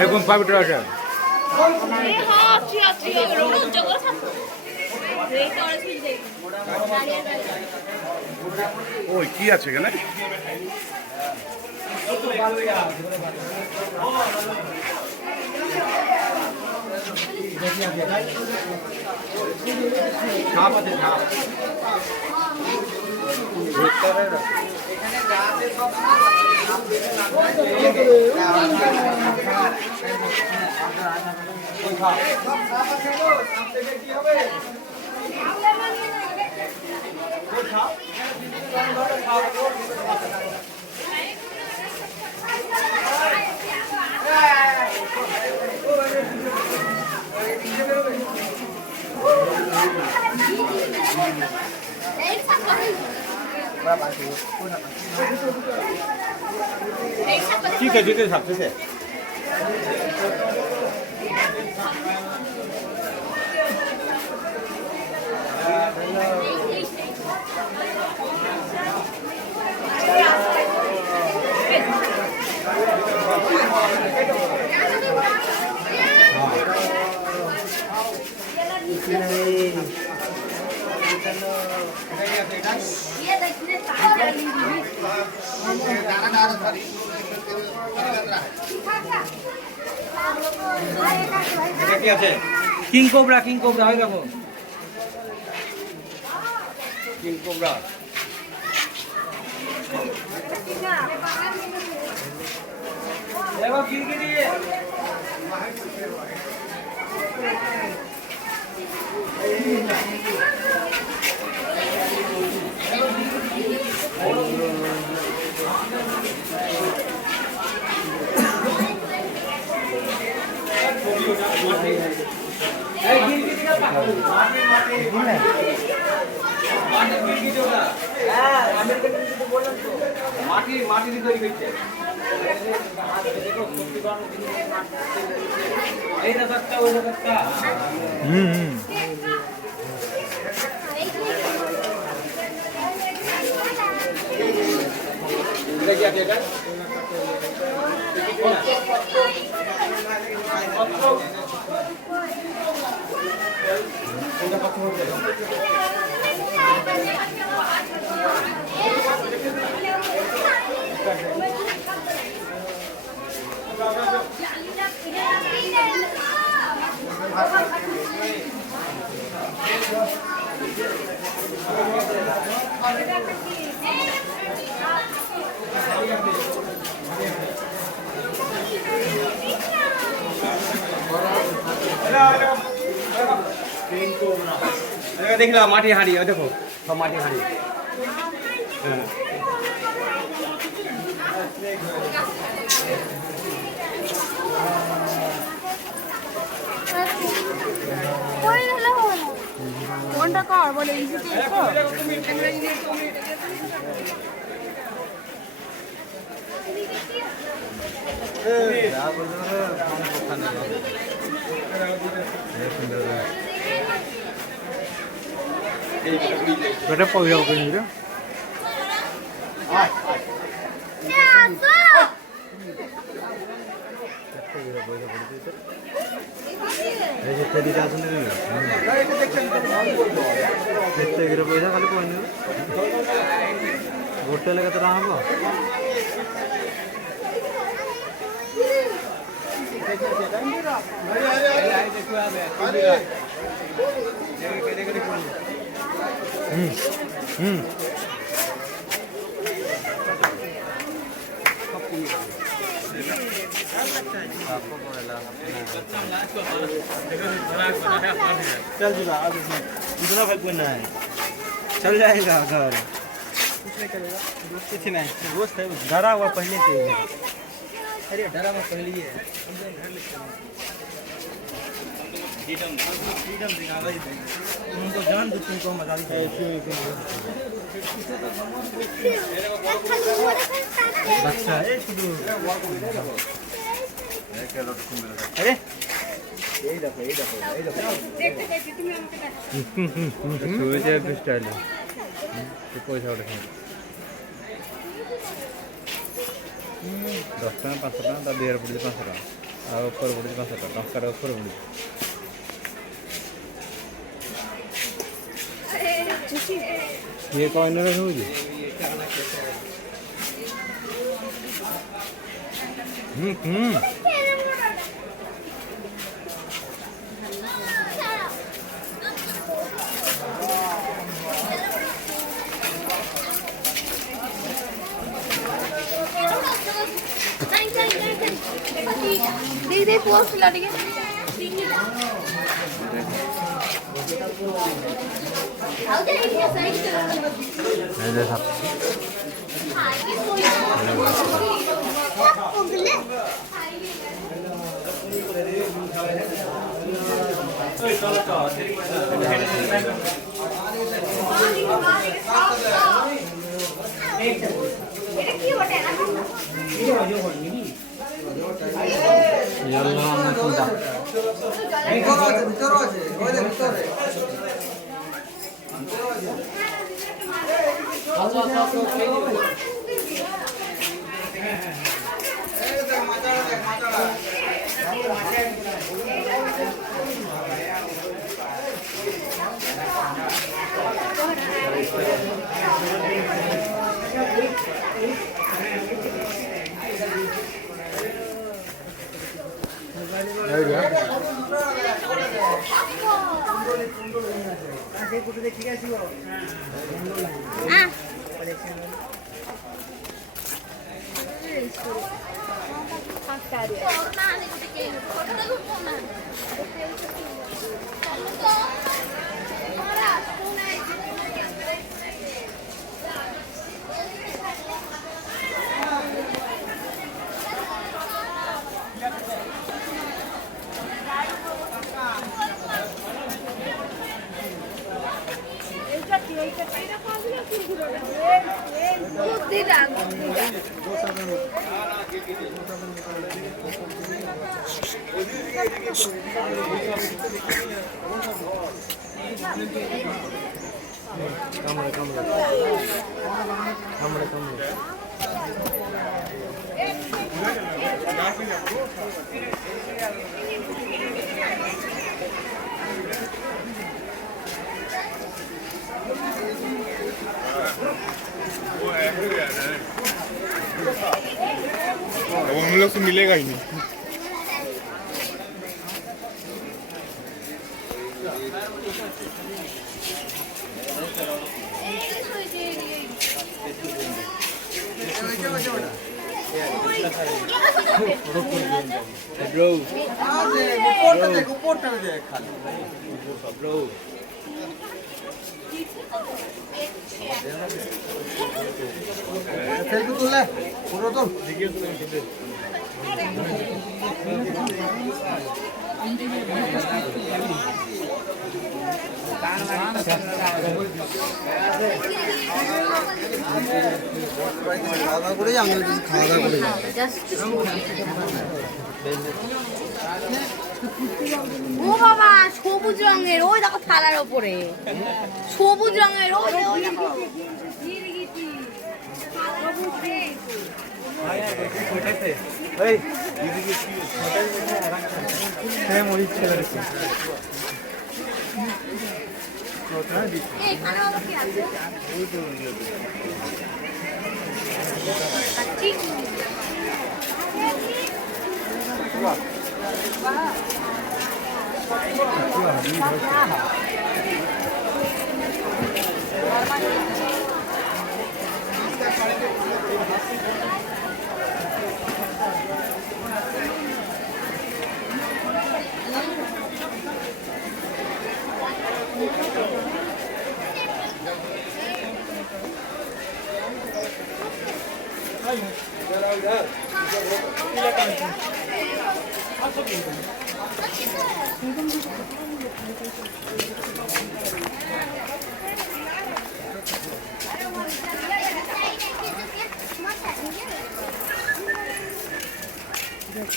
এরকম পাবিটা আছে ওই কি আছে এখানে ধাপ আছে ধাপ ठीक है जूते हिसाब से কিং কোবরা হয় দেখো কিং কোবরা এবার গিরগিরি মাটি তৈরি করছে এইটা একটা ওইটা একটা এটা কি আছে এটা দেখলাম মাটি হাঁড়ি দেখো সব মাটি হাঁড়ি কোনটা কর বলে বেটা পয়সা ওকে নিয়ে পয়সা খালি কইনি গোটে লেগে তো হব चल जी इतना भाई कोई नहीं चल जाएगा घर कुछ नहीं करेगा कुछ नहीं दोस्त है डरा हुआ पहले से ही अरे डरा हुआ पहले ही है फ्रीडम देगा भाई उनको जान दो तुमको मजा भी बच्चा है शुरू अरे এই দেখো এই দেখো এই দেখো দেখতে দেখতে তুমি আমাকে দেখো সুইজে স্টাইল পয়সা ওঠে 10 টাকা 500 টাকা তা দেড় পড়ছে 500 টাকা আর উপর পড়ছে 500 টাকা টঙ্কার উপর পড়ছে ये कॉइन रखे हुए दीदी पोस्ट लड़ी वो हम लोग से मिलेगा ही नहीं ब्रो সেলফি তুললে পুরো তো খাওয়া দাওয়া করে আমরা খাওয়া দাওয়া করে ও বাবা সবুজ রঙের ওই দেখো থালার ওপরে সবুজ রঙের ওই ওই দেখো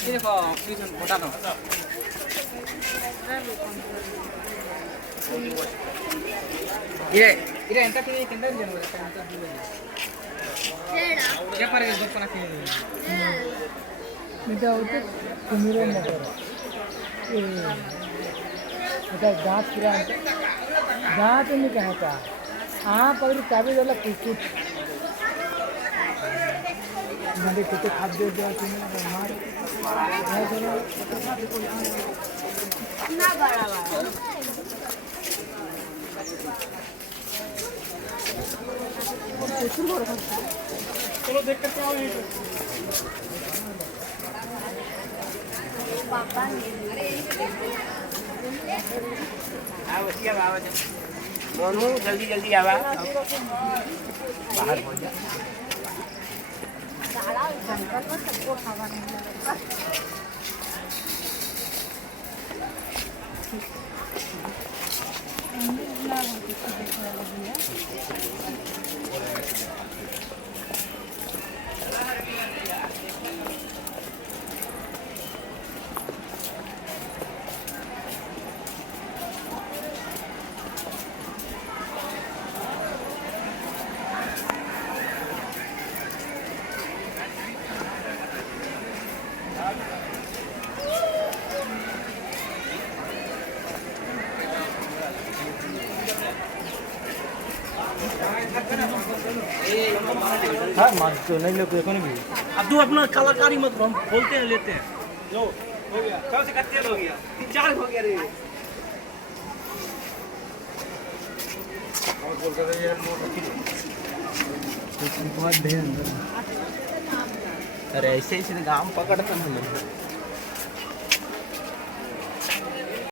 দেখো পিছন ফোটানো इरे ಎಂತ ಕಿನಿ ಕೆಂದ ಜನ ಅಂತ क्या पर दोपना के এটা হচ্ছে কুমিরের মোটর এটা দাঁত পুরা দাঁত এমনি কেনাটা পরে চাবি দিলে কুকুর নদী কুকুর খাদ্য দেওয়া তুমি মার না বাড়াবা चलो देख कर क्या हुई मोनू जल्दी जल्दी आवा बाहर पहुंच जा दाड़ा जंगल में सबको खावा नहीं लगता हाँ मार तो नहीं लोग देखो नहीं भी अब तू अपना कलाकारी मत हम बोलते हैं लेते हैं लो हो गया कब से कत्ते हो गया 3-4 हो गया रे और कोलकाता ये मोट बहुत ढेर अरे ऐसे ऐसे गांव पकड़ता नहीं